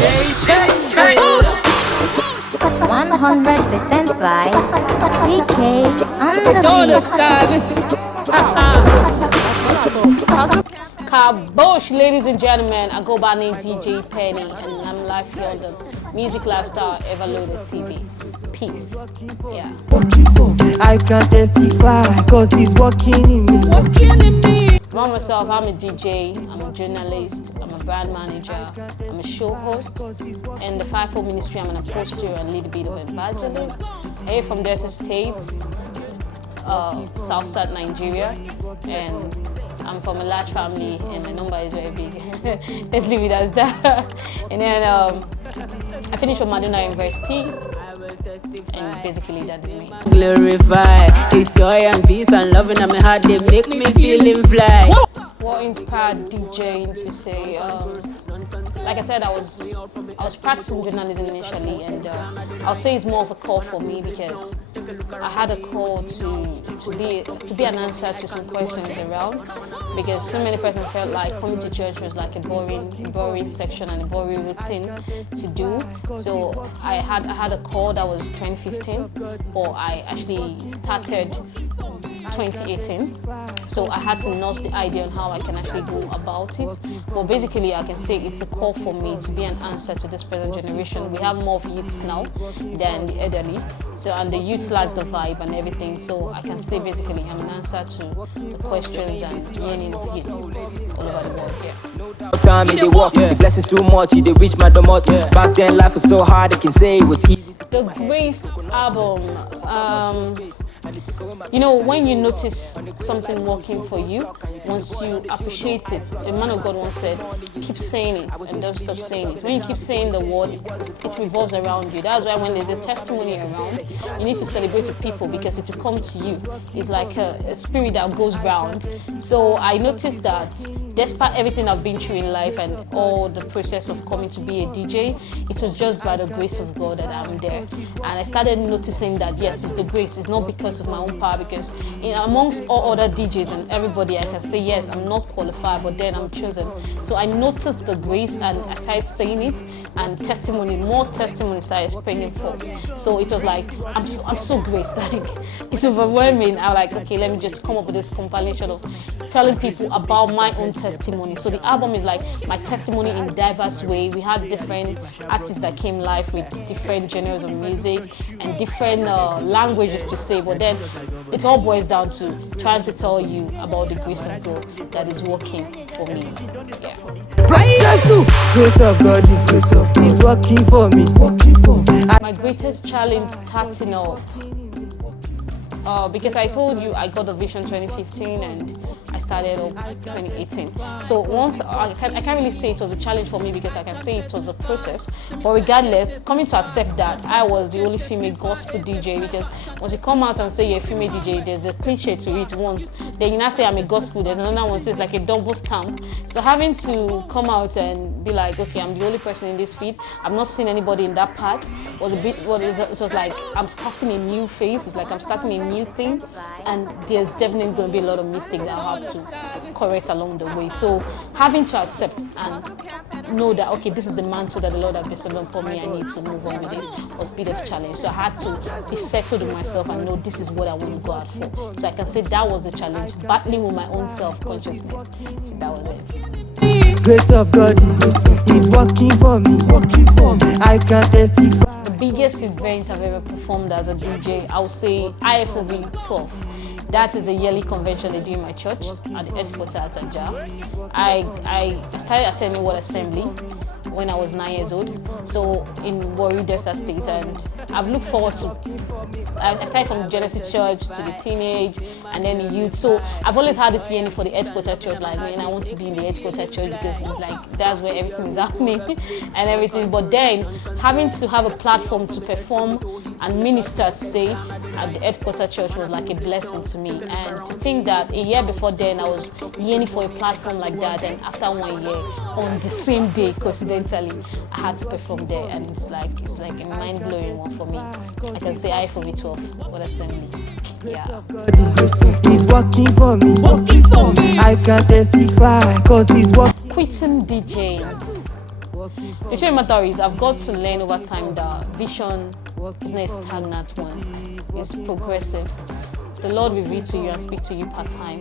100% vibe. DK on the beat. Kabosh, ladies and gentlemen. I go by name DJ Penny, and I'm live here on the Music Lifestyle Evaloaded TV. Peace. Yeah. I can testify, cause it's working in me. About myself, I'm a DJ, I'm a journalist, I'm a brand manager, I'm a show host. In the Fivefold Ministry, I'm an apostle and lead a bit of evangelist. I hail from Delta States, South Nigeria, and I'm from a large family, and the number is very big. Let's leave it as that. And then I finished from Madonna University, and basically that is me. Glorify His joy and peace and love in my heart. They make me feel him fly. What inspired DJing to say? Like I said, I was practicing journalism initially, and I'll say it's more of a call for me because I had a call to be an answer to some questions around, because so many persons felt like coming to church was like a boring section and a boring routine to do. So I had a call that was 2015, or I actually started 2018. So I had to nurse the idea on how I can actually go about it. But basically, I can say it's a call for me to be an answer to this present generation. We have more of youths now than the elderly. So, and the youths like the vibe and everything. So I can say basically I'm an answer to the questions and yearning of youths all over the world. Yeah. Time in the walk, the blessings too much, they reach my domot. Back then life was so hard, I can say it was easy. The Grace album. You know, when you notice something working for you, once you appreciate it, a man of God once said, keep saying it and don't stop saying it. When you keep saying the word, it revolves around you. That's why when there's a testimony around, you need to celebrate with people because it will come to you. It's like a spirit that goes round. So I noticed that despite everything I've been through in life and all the process of coming to be a DJ, it was just by the grace of God that I'm there. And I started noticing that yes, it's the grace. It's not because of my own power, because amongst all other DJs and everybody, I can say yes, I'm not qualified, but then I'm chosen. So I noticed the grace and I started saying it, and more testimony started springing forth. So it was like, I'm so graced, like it's overwhelming. I was like, okay, let me just come up with this compilation of telling people about my own testimony. So the album is like my testimony in diverse way. We had different artists that came live with different genres of music and different languages to say, but then it all boils down to trying to tell you about the grace of God that is working for me. Yeah. Grace of God, the grace of God is working for me. My greatest challenge starting off, because I told you I got the vision 2015 and I started up 2018. So once I can't really say it was a challenge for me because I can say it was a process. But regardless, coming to accept that I was the only female gospel DJ, because once you come out and say you're a female DJ, there's a cliche to it once. Then you now say I'm a gospel, there's another one, so it's like a double stamp. So having to come out and be like, okay, I'm the only person in this feed, I've not seen anybody in that part, was a bit, it was like I'm starting a new phase, it's like I'm starting a new thing, and there's definitely going to be a lot of mistakes that I'll have to correct along the way. So having to accept and know that, okay, this is the mantle that the Lord has bestowed upon me, I need to move on with it, was a bit of a challenge. So I had to be settled with myself and know this is what I want to go out for. So I can say that was the challenge, battling with my own self-consciousness. So that was it. Grace of God is working for me. I can testify. The biggest event I've ever performed as a DJ, I would say IFOV 12. That is a yearly convention they do in my church at the headquarters at Ajah. I started attending Word Assembly when I was 9 years old, so in Warri, Delta State, and I've looked forward to, I started from the Genesis Church to the teenage and then the youth, so I've always had this yearning for the headquarters church, like, man, I want to be in the headquarters church because it's like, that's where everything is happening and everything. But then having to have a platform to perform and minister, to say, at the headquarters church was like a blessing to me. And to think that a year before then I was yearning for a platform like that, and after 1 year, on the same day, coincidentally, I had to perform there, and it's like a mind-blowing one for me. I can say IFOV 12, Word Assembly. Yeah. He's working for me. I can testify, cause he's working. Quitting DJing. The truth of the matter is, I've got to learn over time that vision is not a stagnant one. It's progressive. The Lord will read to you and speak to you part time.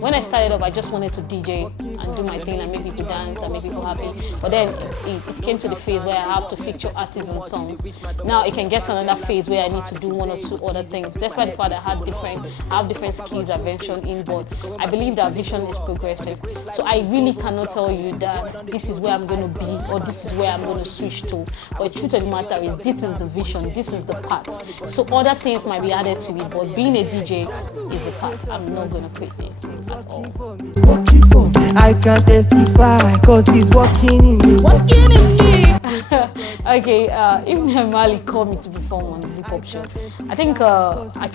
When I started off, I just wanted to DJ and do my thing and make people dance and make people happy. But then it came to the phase where I have to feature artists and songs. Now it can get to another phase where I need to do one or two other things. Despite the fact that I have different skills I've mentioned in, but I believe that vision is progressive. So I really cannot tell you that this is where I'm going to be or this is where I'm going to switch to. But the truth of the matter is, this is the vision, this is the path. So other things might be added to it, but being a DJ is the path. I'm not going to quit it at all. I can testify, cause he's walking in me. Okay, if Mali called me to perform on the Zip Up show, I think I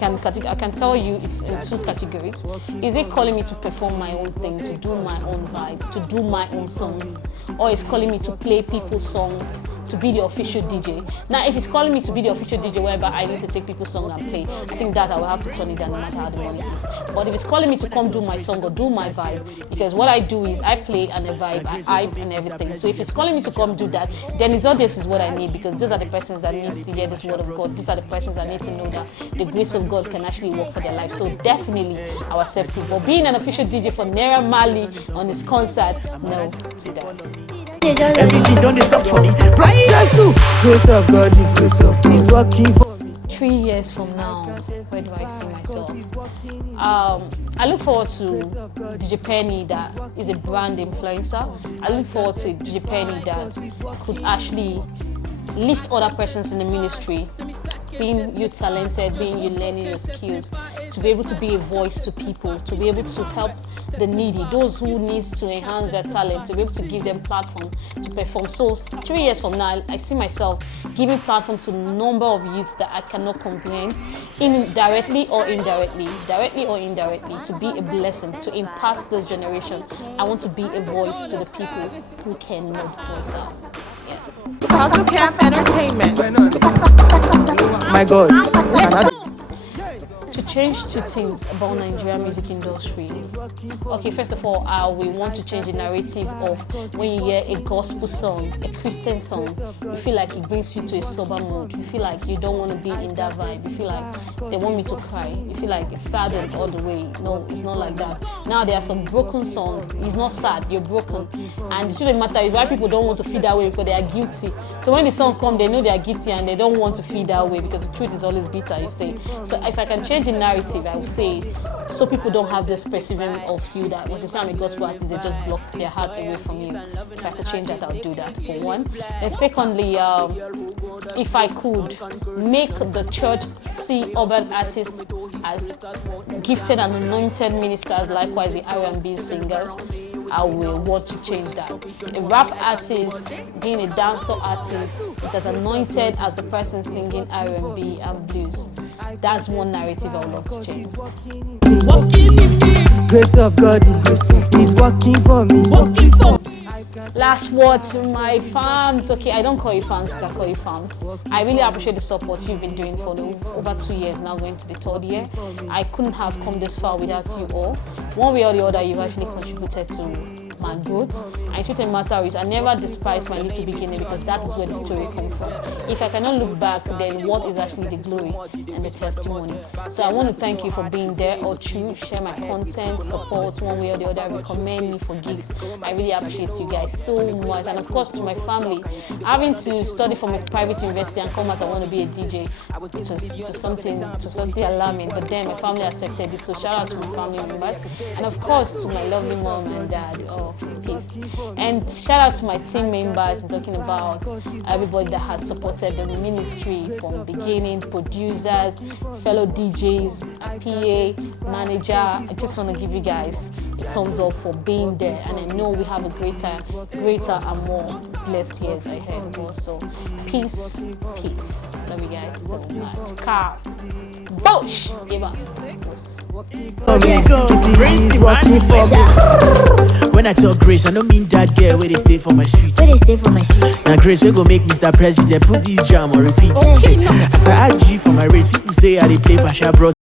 can tell you it's in two categories. Is it calling me to perform my own thing, to do my own vibe, to do my own songs, or is calling me to play people's songs, to be the official DJ? Now, if it's calling me to be the official DJ whereby I need to take people's song and play, I think that I will have to turn it down no matter how the money is. But if it's calling me to come do my song or do my vibe, because what I do is I play and I vibe, I hype and everything. So if it's calling me to come do that, then his audience is what I need, because those are the persons that need to hear this word of God. These are the persons that need to know that the grace of God can actually work for their life. So definitely I will accept it. But being an official DJ for Naira Marley on his concert, no to that. Everything done is soft for me. Grace of God, the grace of God is working for me. 3 years from now, where do I see myself? I look forward to DJ Penny, that is a brand influencer. I look forward to DJ Penny that could actually lift other persons in the ministry, being you talented, being you learning your skills, to be able to be a voice to people, to be able to help the needy, those who needs to enhance their talent, to be able to give them platform to perform. So 3 years from now, I see myself giving platform to a number of youths that I cannot comprehend, directly or indirectly, to be a blessing, to impact this generation. I want to be a voice to the people who cannot voice out. Yeah. Hustle Camp Entertainment. My God. To change two things about Nigerian music industry. Okay, first of all, we want to change the narrative of when you hear a gospel song, a Christian song, you feel like it brings you to a sober mood. You feel like you don't want to be in that vibe. You feel like they want me to cry. You feel like it's saddened all the way. No, it's not like that. Now there are some broken songs. It's not sad, you're broken. And the truth of the matter is why people don't want to feel that way, because they are guilty. So when the song comes, they know they are guilty and they don't want to feel that way, because the truth is always bitter, you say. So if I can change the narrative, I would say, so people don't have this perception of you that once you say I'm a gospel artist, they just block their hearts away from you. If I could change that, I would do that, for one. And secondly, if I could make the church see urban artists as gifted and anointed ministers, likewise the R&B singers, I will want to change that. A rap artist, being a dancer artist, is as anointed as the person singing R&B and blues. That's one narrative I would love to change. Grace of God is working for me. Last word to my fans. Okay, I don't call you fans, I call you fans. I really appreciate the support you've been doing for over 2 years now, going to the 3rd year. I couldn't have come this far without you all. One way or the other, you've actually contributed to my growth. And the truth of the matter is, I never despise my little beginning, because that is where the story comes from. If I cannot look back, then what is actually the glory and the testimony? So I want to thank you for being there or true, share my content, support one way or the other, recommend me for gigs. I really appreciate you guys so much. And of course, to my family, having to study from a private university and come out and want to be a DJ, it was something alarming. But then my family accepted it. So shout out to my family members, and of course to my lovely mom and dad. Oh, peace. And shout out to my team members. I'm talking about everybody that has supported the ministry from the beginning, producers, fellow DJs, PA, manager. I just want to give you guys a thumbs up for being there, and I know we have a greater and more blessed years ahead also. Peace. Love you guys so much. Car. Bosh! Eva. When I talk grace, I don't mean that girl where they stay for my street. Now grace, we go make Mr. President put this jam on repeat. After I G for my race, people say I they play Pasha Bros.